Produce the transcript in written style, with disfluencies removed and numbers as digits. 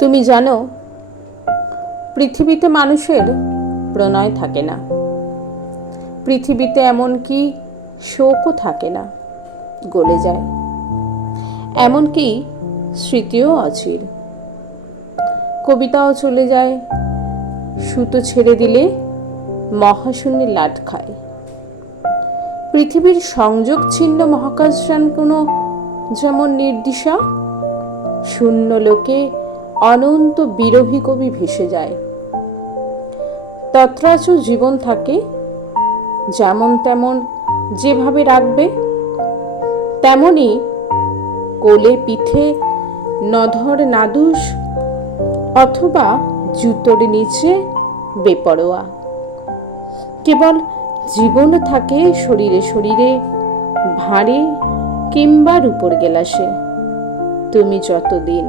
তুমি জানো, পৃথিবীতে মানুষের প্রণয় থাকে না। পৃথিবীতে এমনকি শোকও থাকে না, গলে যায়। এমনকি স্মৃতিও অচির। কবিতাও চলে যায়, সুতো ছেড়ে দিলে মহাশূন্যে লাট খায়। পৃথিবীর সংযোগ ছিন্ন মহাকাশযান কোনো যেমন নির্দিশা, শূন্য লোকে অনন্ত বিরহী কবি ভেসে যায়। তত্রাচ জীবন থাকে, যেমন তেমন যেভাবে রাখবে, তেমনি কোলে পিঠে নধর নাদুস, অথবা জুতোর নিচে বেপরোয়া। কেবল জীবন থাকে শরীরে শরীরে, ভাঁড়ে কিংবা রূপোর গেলাসে। তুমি যতদিন